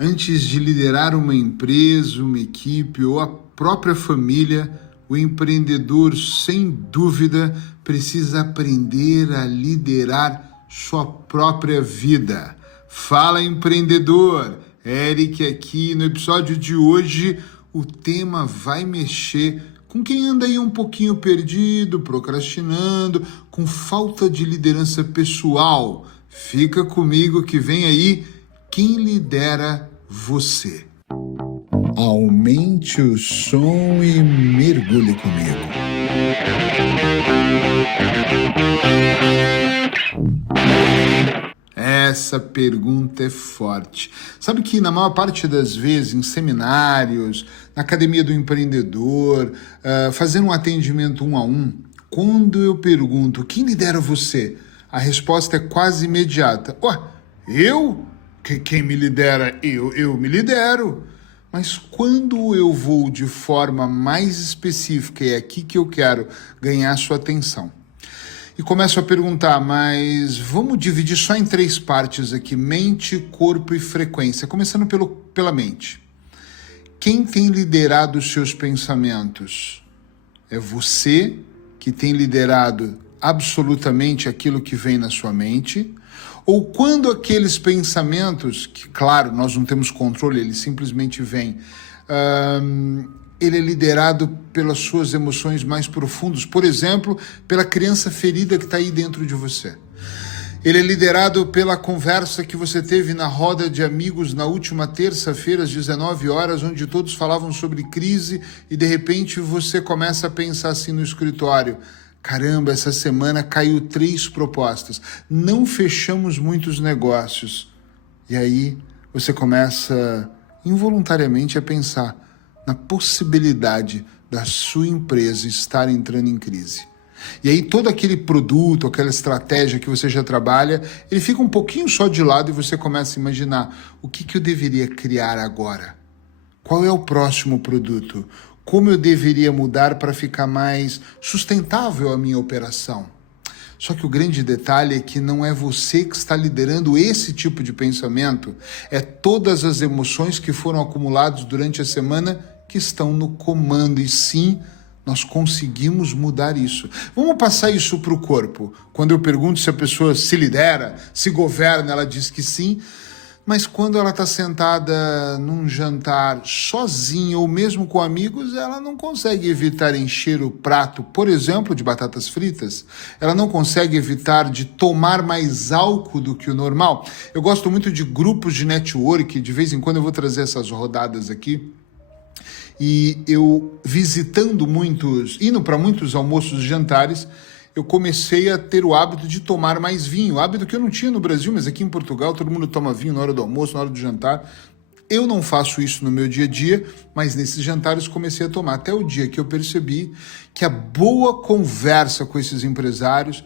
Antes de liderar uma empresa, uma equipe ou a própria família, o empreendedor, sem dúvida, precisa aprender a liderar sua própria vida. Fala, empreendedor! Eric aqui. No episódio de hoje, o tema vai mexer com quem anda aí um pouquinho perdido, procrastinando, com falta de liderança pessoal. Fica comigo que vem aí quem lidera você. Aumente o som e mergulhe comigo. Essa pergunta é forte. Sabe que na maior parte das vezes, em seminários, na academia do empreendedor, fazendo um atendimento 1 a 1, quando eu pergunto quem lidera você, a resposta é quase imediata. Eu? Quem me lidera? Eu me lidero. Mas quando eu vou de forma mais específica, é aqui que eu quero ganhar sua atenção. E começo a perguntar, mas vamos dividir só em 3 partes aqui: mente, corpo e frequência. Começando pela mente. Quem tem liderado os seus pensamentos? É você que tem liderado absolutamente aquilo que vem na sua mente? Ou quando aqueles pensamentos, que claro, nós não temos controle, eles simplesmente vêm, ele é liderado pelas suas emoções mais profundas, por exemplo, pela criança ferida que está aí dentro de você. Ele é liderado pela conversa que você teve na roda de amigos na última terça-feira, às 19 horas, onde todos falavam sobre crise e de repente você começa a pensar assim no escritório: caramba, essa semana caiu 3 propostas, não fechamos muitos negócios. E aí você começa involuntariamente a pensar na possibilidade da sua empresa estar entrando em crise. E aí todo aquele produto, aquela estratégia que você já trabalha, ele fica um pouquinho só de lado e você começa a imaginar: o que eu deveria criar agora? Qual é o próximo produto? Como eu deveria mudar para ficar mais sustentável a minha operação? Só que o grande detalhe é que não é você que está liderando esse tipo de pensamento, é todas as emoções que foram acumuladas durante a semana que estão no comando. E sim, nós conseguimos mudar isso. Vamos passar isso para o corpo. Quando eu pergunto se a pessoa se lidera, se governa, ela diz que sim. Mas quando ela está sentada num jantar sozinha ou mesmo com amigos, ela não consegue evitar encher o prato, por exemplo, de batatas fritas. Ela não consegue evitar de tomar mais álcool do que o normal. Eu gosto muito de grupos de network, de vez em quando eu vou trazer essas rodadas aqui. E eu visitando muitos, indo para muitos almoços e jantares, eu comecei a ter o hábito de tomar mais vinho, hábito que eu não tinha no Brasil, mas aqui em Portugal todo mundo toma vinho na hora do almoço, na hora do jantar. Eu não faço isso no meu dia a dia, mas nesses jantares comecei a tomar, até o dia que eu percebi que a boa conversa com esses empresários,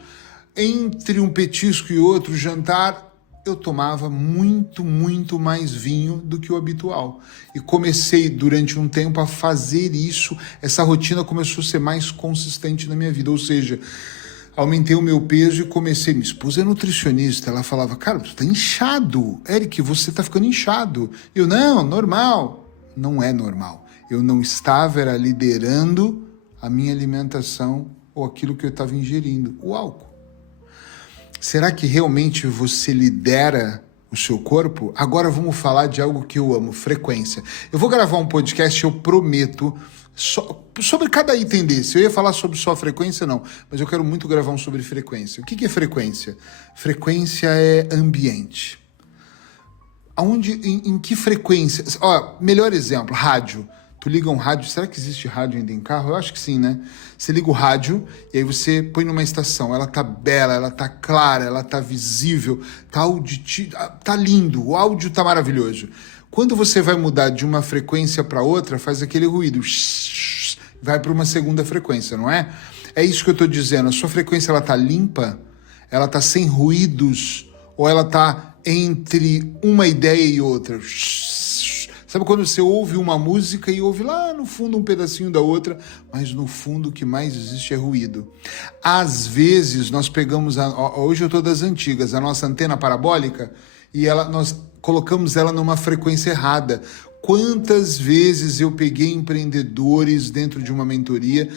entre um petisco e outro jantar, eu tomava muito mais vinho do que o habitual. E comecei durante um tempo a fazer isso, essa rotina começou a ser mais consistente na minha vida, ou seja, aumentei o meu peso e comecei. Minha esposa é nutricionista, ela falava: cara, tu tá inchado, Eric, você tá ficando inchado. Eu: não, normal. Não é normal. Eu não estava liderando a minha alimentação ou aquilo que eu estava ingerindo, o álcool. Será que realmente você lidera o seu corpo? Agora vamos falar de algo que eu amo: frequência. Eu vou gravar um podcast, eu prometo, sobre cada item desse. Eu ia falar sobre só frequência, não, mas eu quero muito gravar um sobre frequência. O que é frequência? Frequência é ambiente. Em que frequência? Melhor exemplo, rádio. Tu liga um rádio, será que existe rádio ainda em carro? Eu acho que sim, né? Você liga o rádio e aí você põe numa estação, ela tá bela, ela tá clara, ela tá visível, tá lindo, o áudio tá maravilhoso. Quando você vai mudar de uma frequência para outra, faz aquele ruído, vai para uma segunda frequência, não é? É isso que eu tô dizendo, a sua frequência ela tá limpa, ela tá sem ruídos, ou ela tá entre uma ideia e outra. Sabe quando você ouve uma música e ouve lá no fundo um pedacinho da outra, mas no fundo o que mais existe é ruído. Às vezes nós pegamos, hoje eu estou das antigas, a nossa antena parabólica, e nós colocamos ela numa frequência errada. Quantas vezes eu peguei empreendedores dentro de uma mentoria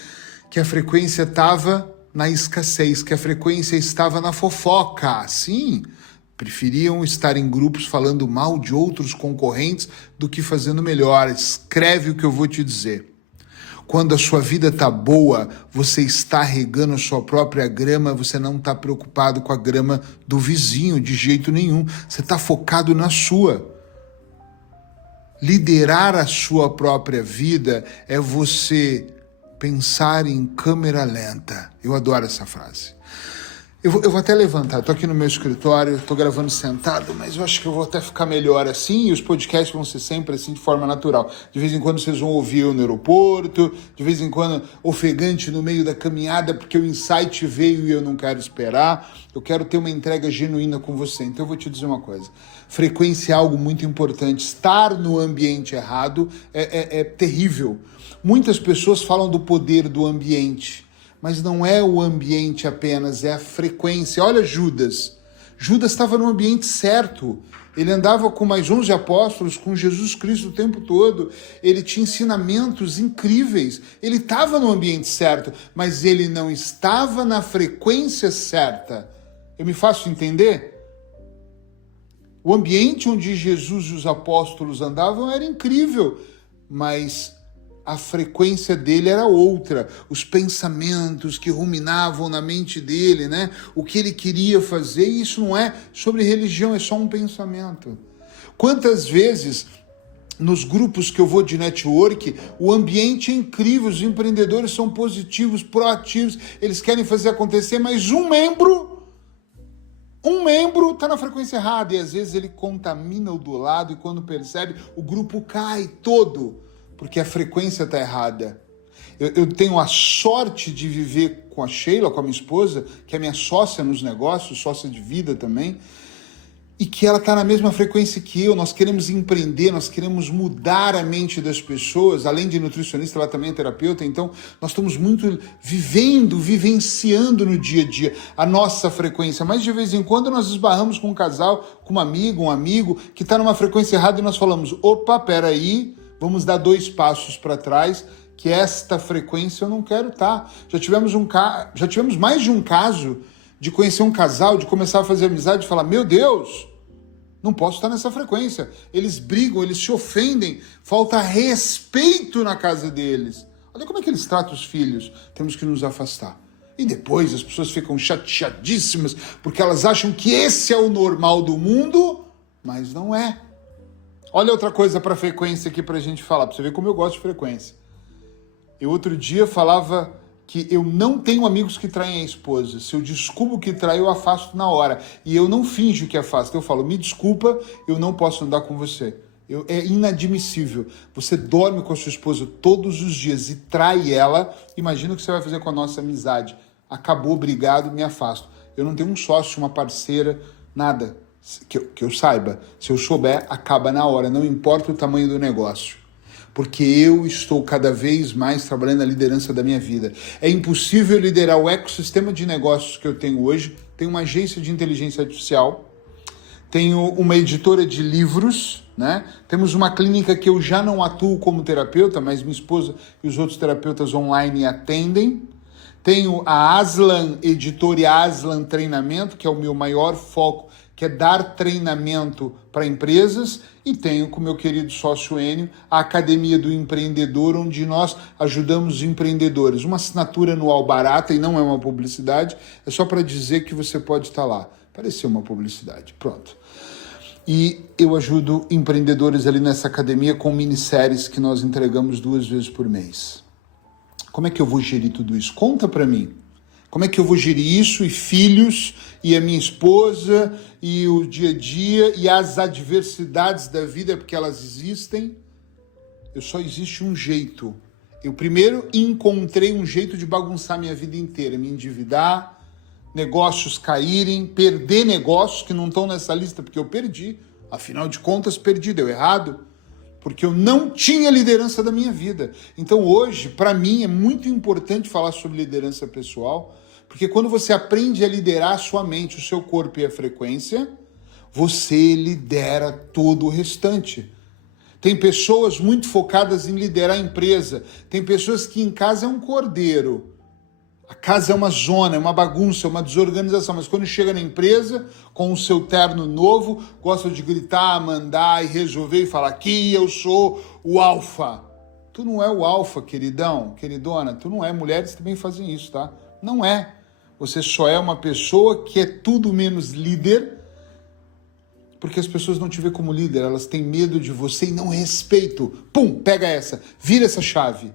que a frequência estava na escassez, que a frequência estava na fofoca. Sim, preferiam estar em grupos falando mal de outros concorrentes do que fazendo melhor. Escreve o que eu vou te dizer. Quando a sua vida está boa, você está regando a sua própria grama, você não está preocupado com a grama do vizinho de jeito nenhum. Você está focado na sua. Liderar a sua própria vida é você pensar em câmera lenta. Eu adoro essa frase. Eu vou até levantar, estou aqui no meu escritório, estou gravando sentado, mas eu acho que eu vou até ficar melhor assim, e os podcasts vão ser sempre assim, de forma natural. De vez em quando vocês vão ouvir eu no aeroporto, de vez em quando ofegante no meio da caminhada, porque o insight veio e eu não quero esperar. Eu quero ter uma entrega genuína com você. Então eu vou te dizer uma coisa, frequência é algo muito importante. Estar no ambiente errado é terrível. Muitas pessoas falam do poder do ambiente, mas não é o ambiente apenas, é a frequência. Olha Judas. Judas estava no ambiente certo. Ele andava com mais 11 apóstolos, com Jesus Cristo o tempo todo. Ele tinha ensinamentos incríveis. Ele estava no ambiente certo, mas ele não estava na frequência certa. Eu me faço entender? O ambiente onde Jesus e os apóstolos andavam era incrível, mas a frequência dele era outra, os pensamentos que ruminavam na mente dele, né? O que ele queria fazer, e isso não é sobre religião, é só um pensamento. Quantas vezes nos grupos que eu vou de network, o ambiente é incrível, os empreendedores são positivos, proativos, eles querem fazer acontecer, mas um membro está na frequência errada, e às vezes ele contamina o do lado, e quando percebe, o grupo cai todo, porque a frequência está errada. Eu tenho a sorte de viver com a Sheila, com a minha esposa, que é minha sócia nos negócios, sócia de vida também, e que ela está na mesma frequência que eu. Nós queremos empreender, nós queremos mudar a mente das pessoas. Além de nutricionista, ela também é terapeuta, então nós estamos muito vivenciando no dia a dia a nossa frequência, mas de vez em quando nós esbarramos com um casal, com um amigo que está numa frequência errada e nós falamos, opa, peraí, vamos dar 2 passos para trás, que esta frequência eu não quero estar. Já tivemos mais de um caso de conhecer um casal, de começar a fazer amizade e falar, meu Deus, não posso estar nessa frequência. Eles brigam, eles se ofendem, falta respeito na casa deles. Olha como é que eles tratam os filhos. Temos que nos afastar. E depois as pessoas ficam chateadíssimas porque elas acham que esse é o normal do mundo, mas não é. Olha outra coisa para frequência aqui para a gente falar, para você ver como eu gosto de frequência. Eu outro dia falava que eu não tenho amigos que traem a esposa. Se eu descubro que trai, eu afasto na hora. E eu não finjo que afasto. Eu falo, me desculpa, eu não posso andar com você. É inadmissível. Você dorme com a sua esposa todos os dias e trai ela. Imagina o que você vai fazer com a nossa amizade. Acabou, obrigado, me afasto. Eu não tenho um sócio, uma parceira, nada. Que eu saiba, se eu souber, acaba na hora, não importa o tamanho do negócio, porque eu estou cada vez mais trabalhando na liderança da minha vida. É impossível liderar o ecossistema de negócios que eu tenho hoje. Tenho uma agência de inteligência artificial, tenho uma editora de livros, né? Temos uma clínica que eu já não atuo como terapeuta, mas minha esposa e os outros terapeutas online atendem. Tenho a Aslan Editora e a Aslan Treinamento, que é o meu maior foco, que é dar treinamento para empresas, e tenho com meu querido sócio Enio a Academia do Empreendedor, onde nós ajudamos os empreendedores. Uma assinatura anual barata, e não é uma publicidade, é só para dizer que você pode estar lá. Pareceu uma publicidade, pronto. E eu ajudo empreendedores ali nessa academia com minisséries que nós entregamos 2 vezes por mês. Como é que eu vou gerir tudo isso? Conta para mim. Como é que eu vou gerir isso, e filhos, e a minha esposa, e o dia a dia, e as adversidades da vida, porque elas existem? Só existe um jeito. Eu primeiro encontrei um jeito de bagunçar minha vida inteira, me endividar, negócios caírem, perder negócios que não estão nessa lista, porque eu perdi. Afinal de contas, perdi, deu errado. Porque eu não tinha liderança da minha vida. Então hoje, para mim, é muito importante falar sobre liderança pessoal, porque quando você aprende a liderar a sua mente, o seu corpo e a frequência, você lidera todo o restante. Tem pessoas muito focadas em liderar a empresa. Tem pessoas que em casa é um cordeiro. A casa é uma zona, é uma bagunça, é uma desorganização. Mas quando chega na empresa, com o seu terno novo, gosta de gritar, mandar e resolver e falar: aqui eu sou o alfa. Tu não é o alfa, queridão, queridona. Tu não é. Mulheres também fazem isso, tá? Não é. Você só é uma pessoa que é tudo menos líder, porque as pessoas não te veem como líder, elas têm medo de você e não respeito. Pum, pega essa, vira essa chave.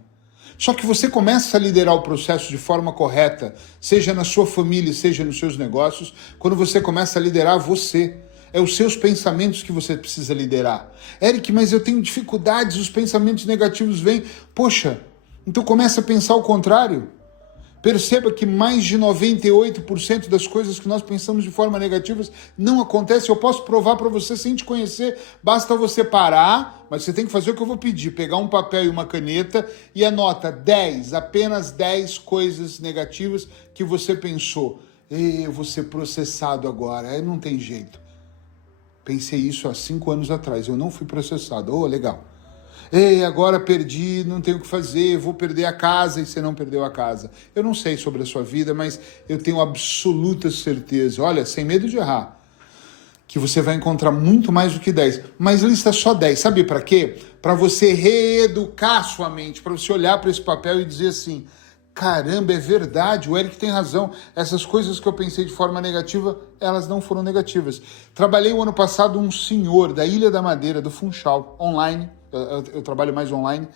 Só que você começa a liderar o processo de forma correta, seja na sua família, seja nos seus negócios, quando você começa a liderar você. É os seus pensamentos que você precisa liderar. Eric, mas eu tenho dificuldades, os pensamentos negativos vêm. Poxa, então começa a pensar o contrário. Perceba que mais de 98% das coisas que nós pensamos de forma negativa não acontecem. Eu posso provar para você sem te conhecer. Basta você parar, mas você tem que fazer o que eu vou pedir. Pegar um papel e uma caneta e anota 10, apenas 10 coisas negativas que você pensou. Eu vou ser processado agora. Aí não tem jeito. Pensei isso há 5 anos atrás. Eu não fui processado. Oh, legal. Ei, agora perdi, não tenho o que fazer, vou perder a casa, e você não perdeu a casa. Eu não sei sobre a sua vida, mas eu tenho absoluta certeza, olha, sem medo de errar, que você vai encontrar muito mais do que 10. Mas lista só 10, sabe para quê? Para você reeducar sua mente, para você olhar para esse papel e dizer assim: caramba, é verdade, o Eric tem razão, essas coisas que eu pensei de forma negativa, elas não foram negativas. Trabalhei o ano passado um senhor da Ilha da Madeira, do Funchal, online, eu trabalho mais online,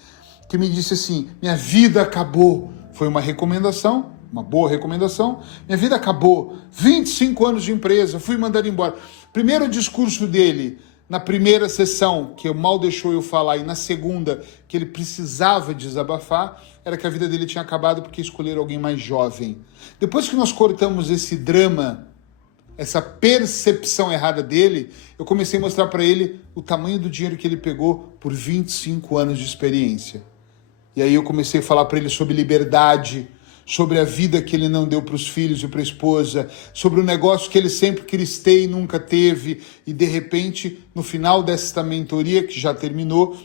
que me disse assim: minha vida acabou. Foi uma recomendação, uma boa recomendação. Minha vida acabou, 25 anos de empresa, fui mandado embora. Primeiro discurso dele, na primeira sessão, que mal deixou eu falar, e na segunda, que ele precisava desabafar, era que a vida dele tinha acabado porque escolheram alguém mais jovem. Depois que nós cortamos esse drama, essa percepção errada dele, eu comecei a mostrar para ele o tamanho do dinheiro que ele pegou por 25 anos de experiência. E aí eu comecei a falar para ele sobre liberdade, sobre a vida que ele não deu para os filhos e para a esposa, sobre o negócio que ele sempre quis ter e nunca teve, e de repente, no final desta mentoria, que já terminou,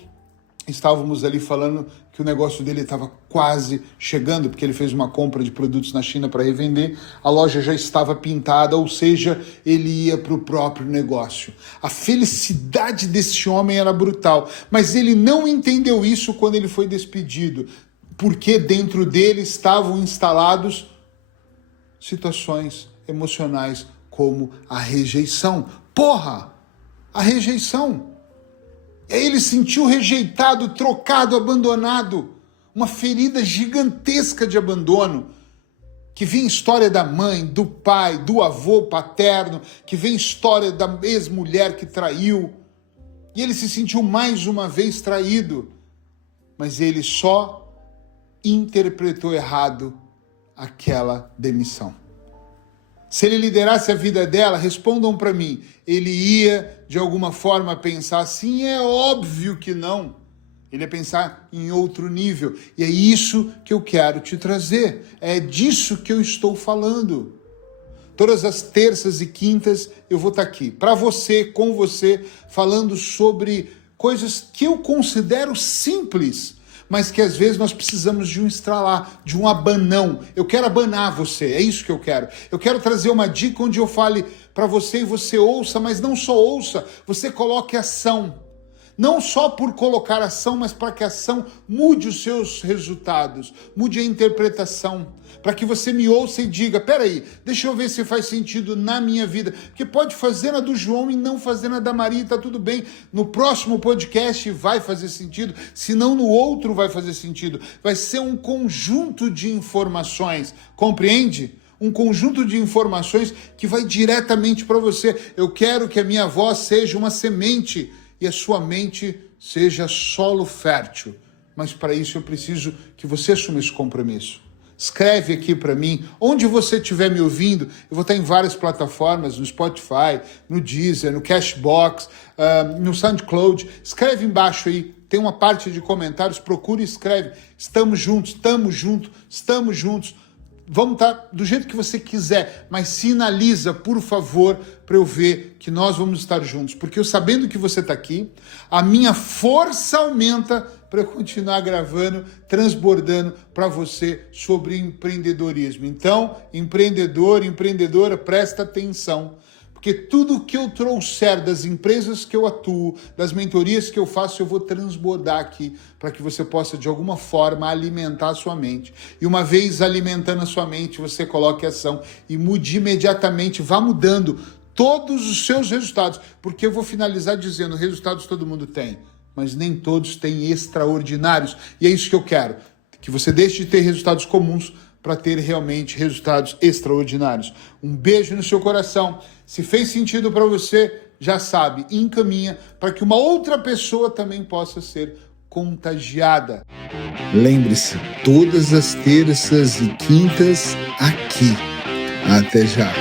estávamos ali falando que o negócio dele estava quase chegando, porque ele fez uma compra de produtos na China para revender, a loja já estava pintada, ou seja, ele ia para o próprio negócio. A felicidade desse homem era brutal, mas ele não entendeu isso quando ele foi despedido, porque dentro dele estavam instalados situações emocionais como a rejeição. Porra! A rejeição! Ele se sentiu rejeitado, trocado, abandonado. Uma ferida gigantesca de abandono. Que vem história da mãe, do pai, do avô paterno, que vem história da ex-mulher que traiu. E ele se sentiu mais uma vez traído. Mas ele só interpretou errado aquela demissão. Se ele liderasse a vida dela, respondam para mim, ele ia de alguma forma pensar assim? É óbvio que não. Ele ia pensar em outro nível. E é isso que eu quero te trazer. É disso que eu estou falando. Todas as terças e quintas eu vou estar aqui, para você, com você, falando sobre coisas que eu considero simples, mas que às vezes nós precisamos de um estralar, de um abanão. Eu quero abanar você, é isso que eu quero. Eu quero trazer uma dica onde eu fale para você e você ouça, mas não só ouça, você coloque ação. Não só por colocar ação, mas para que a ação mude os seus resultados, mude a interpretação, para que você me ouça e diga, peraí, deixa eu ver se faz sentido na minha vida, porque pode fazer na do João e não fazer na da Maria, tá tudo bem. No próximo podcast vai fazer sentido, se não no outro vai fazer sentido. Vai ser um conjunto de informações, compreende? Um conjunto de informações que vai diretamente para você. Eu quero que a minha voz seja uma semente e a sua mente seja solo fértil. Mas para isso eu preciso que você assuma esse compromisso. Escreve aqui para mim, onde você estiver me ouvindo, eu vou estar em várias plataformas, no Spotify, no Deezer, no Cashbox, no SoundCloud. Escreve embaixo aí, tem uma parte de comentários, procura e escreve. Estamos juntos, estamos juntos, estamos juntos. vamos estar do jeito que você quiser, mas sinaliza, por favor, para eu ver que nós vamos estar juntos. Porque eu sabendo que você está aqui, a minha força aumenta para eu continuar gravando, transbordando para você sobre empreendedorismo. Então, empreendedor, empreendedora, presta atenção. Porque tudo que eu trouxer das empresas que eu atuo, das mentorias que eu faço, eu vou transbordar aqui para que você possa, de alguma forma, alimentar a sua mente. E uma vez alimentando a sua mente, você coloque ação e mude imediatamente, vá mudando todos os seus resultados. Porque eu vou finalizar dizendo, resultados todo mundo tem, mas nem todos têm extraordinários. E é isso que eu quero, que você deixe de ter resultados comuns para ter realmente resultados extraordinários. Um beijo no seu coração. Se fez sentido para você, já sabe, encaminha para que uma outra pessoa também possa ser contagiada. Lembre-se, todas as terças e quintas aqui. Até já.